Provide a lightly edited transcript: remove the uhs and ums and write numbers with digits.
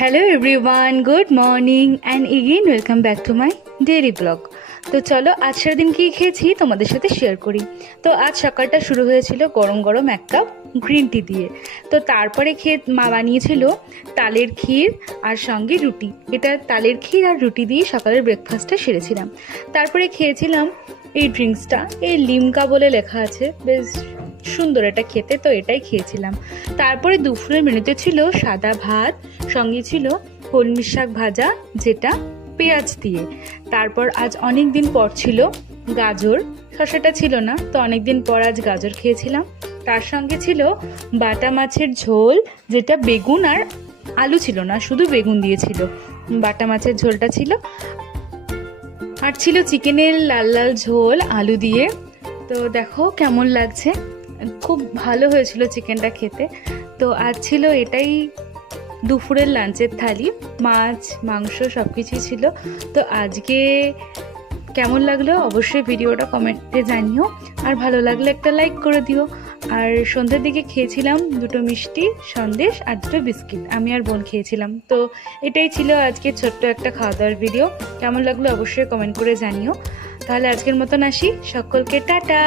Hello everyone, good morning and again welcome back to my daily blog. তো চলো আজ সারাদিন কী খেয়েছি তোমাদের সাথে শেয়ার করি। তো আজ সকালটা শুরু হয়েছিল গরম গরম এক কাপ গ্রিন টি দিয়ে। তো তারপরে মা বানিয়েছিল তালের ক্ষীর আর সঙ্গে রুটি। এটা তালের ক্ষীর আর রুটি দিয়ে সকালের ব্রেকফাস্টটা সেরেছিলাম। তারপরে খেয়েছিলাম এই ড্রিঙ্কসটা, এই লিমকা বলে লেখা আছে, বেশ সুন্দর এটা খেতে, তো এটাই খেয়েছিলাম। তারপরে দুপুরের মেনুতে ছিল সাদা ভাত, সঙ্গে ছিল কলমি শাক ভাজা, যেটা পেঁয়াজ দিয়ে। তারপর আজ অনেক দিন পর ছিল গাজর, শসাটা ছিল না, তো অনেক দিন পর আজ গাজর খেয়েছিলাম। তার সঙ্গে ছিল বাটা মাছের ঝোল, যেটা বেগুন আর আলু ছিল না, শুধু বেগুন দিয়েছিল। বাটা মাছের ঝোলটা ছিল, আর ছিল চিকেনের লাল লাল ঝোল আলু দিয়ে। তো দেখো কেমন লাগছে, খুব ভালো হয়েছিল চিকেনটা খেতে। তো আজ ছিল এটাই দুপুরের লাঞ্চের থালি, মাছ মাংস সব কিছুই ছিল। তো আজকে কেমন লাগলো অবশ্যই ভিডিওটা কমেন্টে জানিও, আর ভালো লাগলে একটা লাইক করে দিও। আর সন্ধ্যের দিকে খেয়েছিলাম দুটো মিষ্টি সন্দেশ আর দুটো বিস্কিট, আমি আর বোন খেয়েছিলাম। তো এটাই ছিল আজকে ছোট্ট একটা খাওয়া দাওয়ার ভিডিও। কেমন লাগলো অবশ্যই কমেন্ট করে জানিও। তাহলে আজকের মতন আসি, সকলকে টাটা।